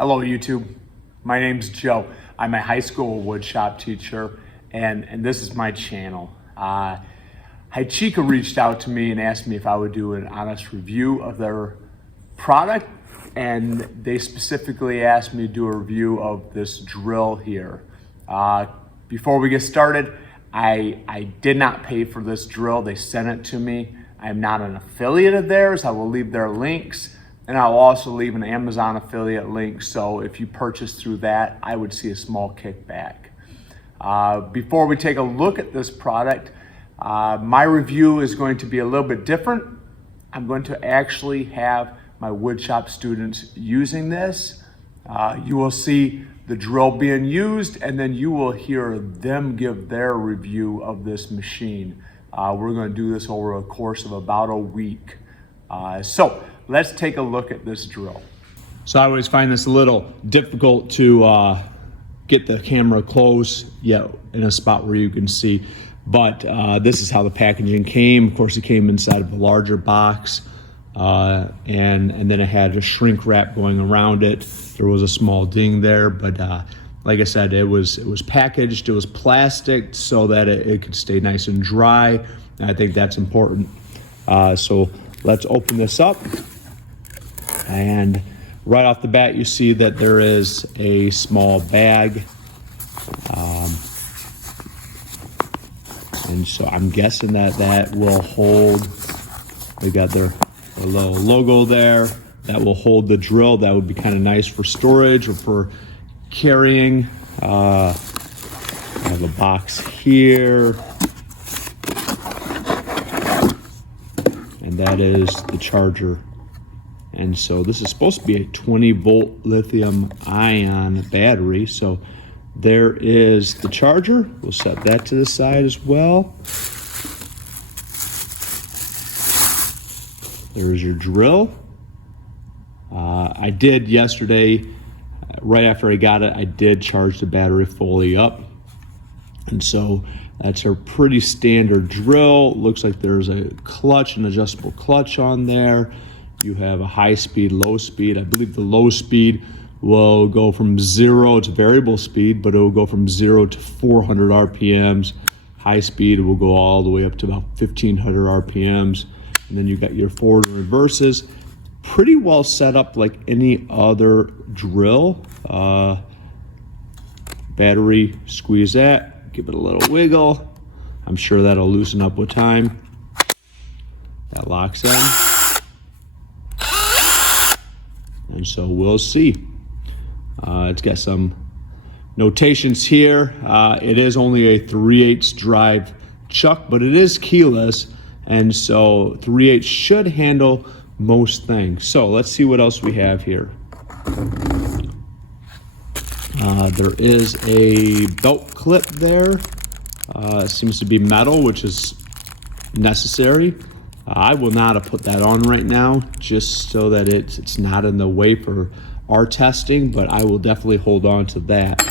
Hello YouTube, my name's Joe. I'm a high school woodshop teacher and this is my channel. Hychika reached out to me and asked me if I would do an honest review of their product, and they specifically asked me to do a review of this drill here. Before we get started, I did not pay for this drill. They sent it to me. I'm not an affiliate of theirs. I will leave their links. And I'll also leave an Amazon affiliate link, so if you purchase through that, I would see a small kickback. Before we take a look at this product, my review is going to be a little bit different. I'm going to actually have my woodshop students using this. You will see the drill being used, and then you will hear them give their review of this machine. We're going to do this over a course of about a week. So let's take a look at this drill. So I always find this a little difficult to get the camera close, in a spot where you can see. But this is how the packaging came. Of course, it came inside of a larger box, and then it had a shrink wrap going around it. There was a small ding there, but like I said, it was packaged. It was plastic so that it could stay nice and dry. And I think that's important. So let's open this up. And right off the bat, you see that there is a small bag. And so I'm guessing that will hold, they got their little logo there. That will hold the drill. That would be kind of nice for storage or for carrying. I have a box here. And that is the charger. And so this is supposed to be a 20-volt lithium-ion battery. So there is the charger. We'll set that to the side as well. There's your drill. I did yesterday, right after I got it, I did charge the battery fully up. And so that's a pretty standard drill. Looks like there's a clutch, an adjustable clutch on there. You have a high speed, low speed. I believe the low speed will go from 0, it's variable speed, but it will go from 0 to 400 RPMs. High speed will go all the way up to about 1500 RPMs. And then you got your forward and reverses. Pretty well set up like any other drill. Battery, squeeze that, give it a little wiggle. I'm sure that'll loosen up with time. That locks in. And so we'll see. It's got some notations here. It is only a 3/8 drive chuck, but it is keyless. And so 3/8 should handle most things. So let's see what else we have here. There is a belt clip there. It seems to be metal, which is necessary. I will not have put that on right now, just so that it's not in the way for our testing, but I will definitely hold on to that.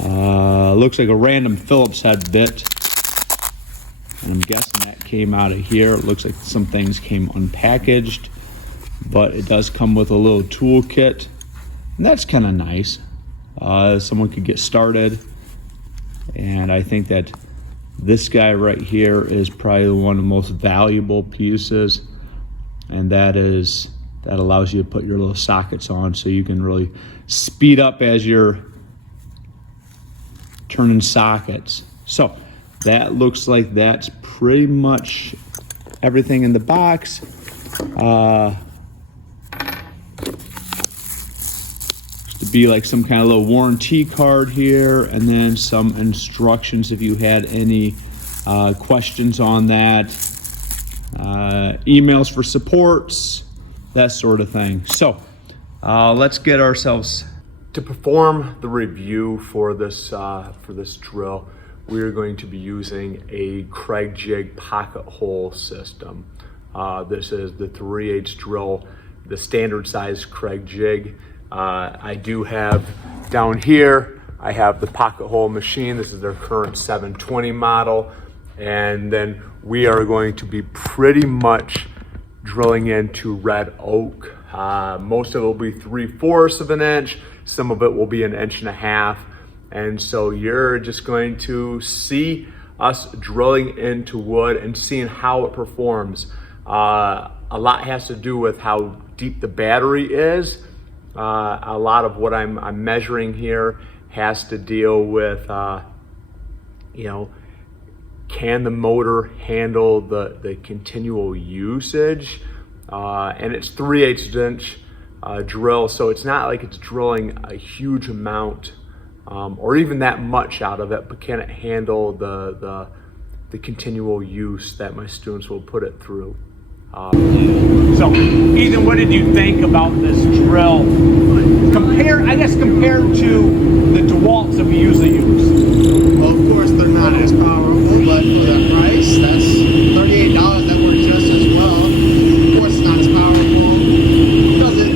Looks like a random Phillips head bit. And I'm guessing that came out of here. It looks like some things came unpackaged, but it does come with a little tool kit, and that's kind of nice. Someone could get started, and I think that this guy right here is probably one of the most valuable pieces, and that allows you to put your little sockets on, so you can really speed up as you're turning sockets. So that looks like that's pretty much everything in the box. To be like some kind of little warranty card here, and then some instructions if you had any questions on that. Emails for supports, that sort of thing. So let's get ourselves to perform the review for this drill. We are going to be using a Kreg jig pocket hole system. This is the 3/8 drill, the standard size Kreg jig. I do have down here, I have the pocket hole machine. This is their current 720 model. And then we are going to be pretty much drilling into red oak. Most of it will be 3/4 of an inch. Some of it will be 1.5 inches. And so you're just going to see us drilling into wood and seeing how it performs. A lot has to do with how deep the battery is. A lot of what I'm measuring here has to deal with, can the motor handle the continual usage? And it's 3/8 inch drill, so it's not like it's drilling a huge amount or even that much out of it, but can it handle the continual use that my students will put it through? So, Ethan, what did you think about this drill? Compared to the DeWalt's that we usually use. Well, of course, they're not as powerful, but for that price, that's $38. That works just as well. Of course, it's not as powerful. Because the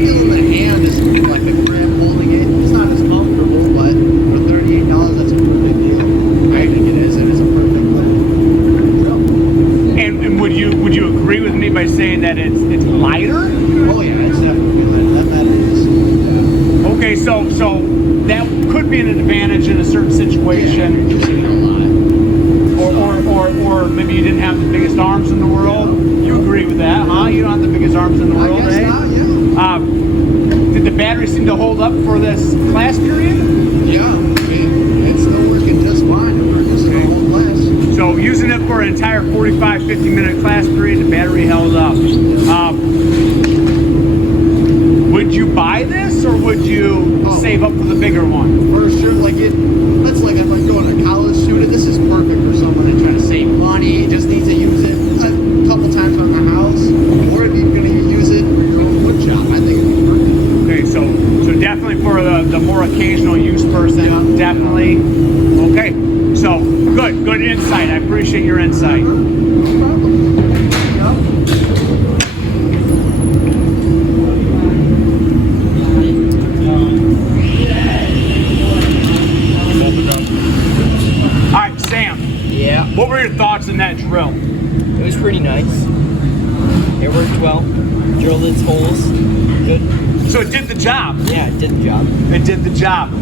feel in the hand is like the grip holding it. It's not as comfortable, but for $38, that's a perfect deal. I think it is. It is a perfect drill. And would you agree with me by saying that it's lighter? Oh yeah, it's definitely lighter. That matters. Okay, so that could be an advantage in a certain situation. Or maybe you didn't have the biggest arms in the world. You agree with that, huh? You don't have the biggest arms in the world, I guess not, yeah. Did the battery seem to hold up for this class period? Yeah, I mean, it's still working just fine. It works the whole class. So using it for an entire 45, 50-minute class period, the battery held up. Would you buy this, or would you save up for the bigger one? For sure, that's like if I'm going to college student, this is perfect for someone that's trying to save money, just needs to use it a couple times around the house, or if you're going to use it for your own wood shop, I think it'd be perfect. Okay, so definitely for the more occasional use person, definitely. Okay, so good insight. I appreciate your insight. No problem. What were your thoughts on that drill? It was pretty nice. It worked well. Drilled its holes. Good. So it did the job. Yeah, it did the job. It did the job.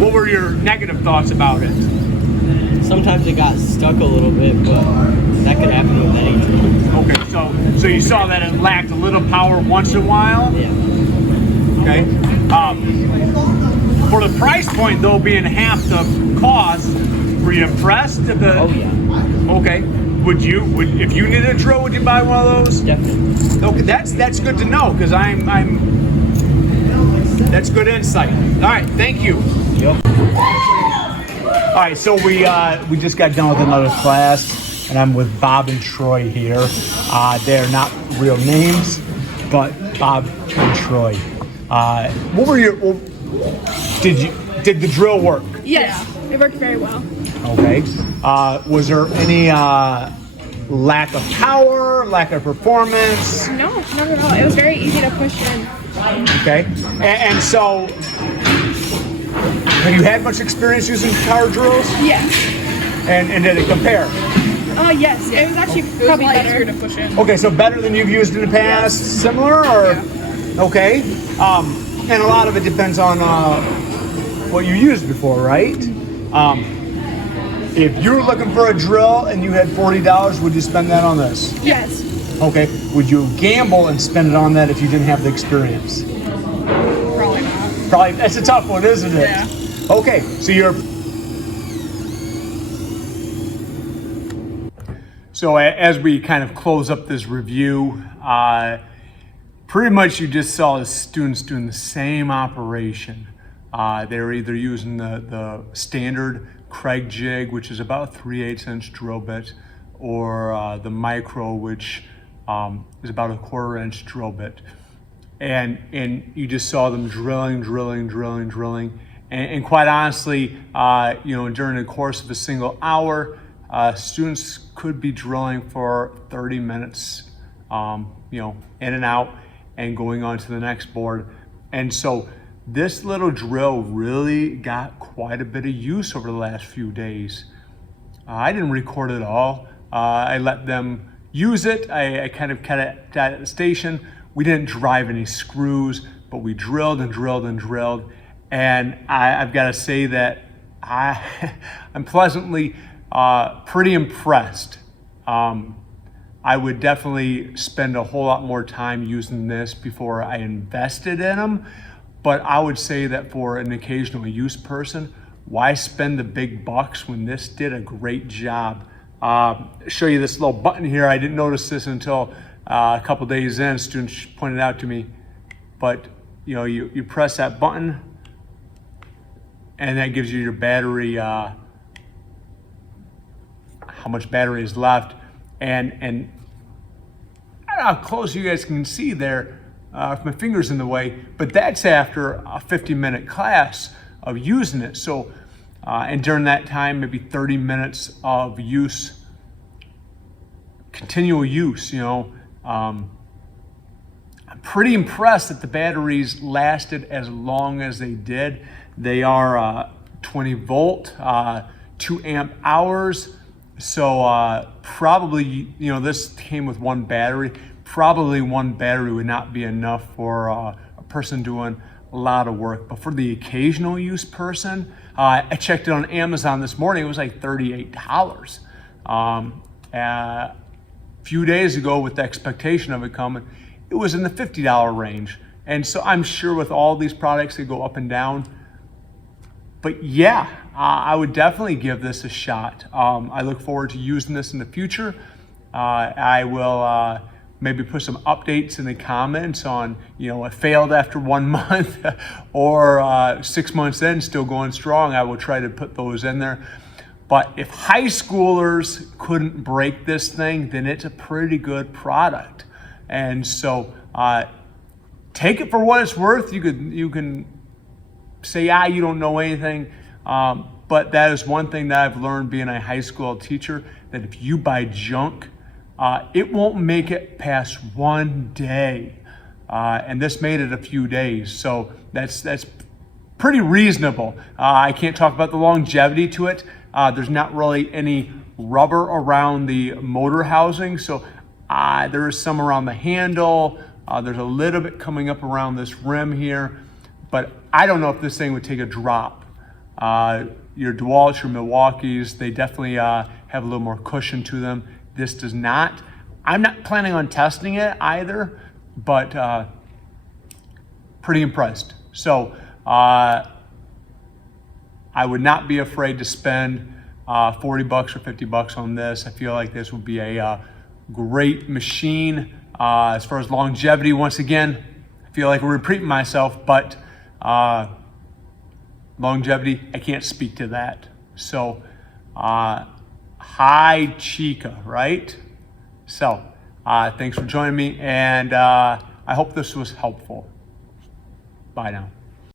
What were your negative thoughts about it? Sometimes it got stuck a little bit, but that could happen with any drill. Okay, so you saw that it lacked a little power once in a while? Yeah. Okay. For the price point, though, being half the cost, were you impressed? Oh yeah. Okay. If you needed a drill, would you buy one of those? Definitely. Okay, that's good to know, because that's good insight. All right, thank you. Yep. All right, so we just got done with another class, and I'm with Bob and Troy here. They're not real names, but Bob and Troy. What were your? Did the drill work? Yes, it worked very well. Okay. Was there any lack of power, lack of performance? No, not at all. It was very easy to push in. Okay. And so, have you had much experience using power drills? Yes. And did it compare? Yes. It was actually probably better to push in. Okay, so better than you've used in the past? Yes. Similar, or? Yeah. Okay. And a lot of it depends on what you used before, right? If you were looking for a drill and you had $40, would you spend that on this? Yes. Okay. Would you gamble and spend it on that if you didn't have the experience? Probably not. Probably. That's a tough one, isn't it? Yeah. Okay. So as we kind of close up this review, pretty much you just saw the students doing the same operation. They're either using the standard Craig jig, which is about a 3/8 inch drill bit, or the micro, which is about a 1/4 inch drill bit. And you just saw them drilling. And quite honestly, during the course of a single hour, students could be drilling for 30 minutes, in and out, and going on to the next board. And so this little drill really got quite a bit of use over the last few days. I didn't record it all. I let them use it. I kind of kept it at the station. We didn't drive any screws, but we drilled and drilled and drilled. And I've got to say that I'm pleasantly pretty impressed. I would definitely spend a whole lot more time using this before I invested in them. But I would say that for an occasional use person, why spend the big bucks when this did a great job? Show you this little button here. I didn't notice this until a couple days in. Students pointed out to me. But you press that button, and that gives you your battery, how much battery is left, and I don't know how close you guys can see there if my finger's in the way, but that's after a 50-minute class of using it. So, and during that time, maybe 30 minutes of use, continual use, I'm pretty impressed that the batteries lasted as long as they did. They are 20 volt, 2 amp hours. So probably, this came with one battery. Probably one battery would not be enough for a person doing a lot of work. But for the occasional use person, I checked it on Amazon this morning. It was like $38. A few days ago, with the expectation of it coming, it was in the $50 range. And so I'm sure with all these products, they go up and down. But yeah, I would definitely give this a shot. I look forward to using this in the future. I will maybe put some updates in the comments on, it failed after 1 month or 6 months in, still going strong. I will try to put those in there. But if high schoolers couldn't break this thing, then it's a pretty good product. And so take it for what it's worth. You can say, you don't know anything. But that is one thing that I've learned being a high school teacher, that if you buy junk, it won't make it past 1 day. And this made it a few days. So that's pretty reasonable. I can't talk about the longevity to it. There's not really any rubber around the motor housing. So there is some around the handle. There's a little bit coming up around this rim here. But I don't know if this thing would take a drop. Your DeWalt's, your Milwaukee's, they definitely have a little more cushion to them. This does not. I'm not planning on testing it either, but pretty impressed. So I would not be afraid to spend 40 bucks or 50 bucks on this. I feel like this would be a great machine. As far as longevity, once again, I feel like I'm repeating myself, but longevity, I can't speak to that. So, Hychika, right? So, thanks for joining me, and I hope this was helpful. Bye now.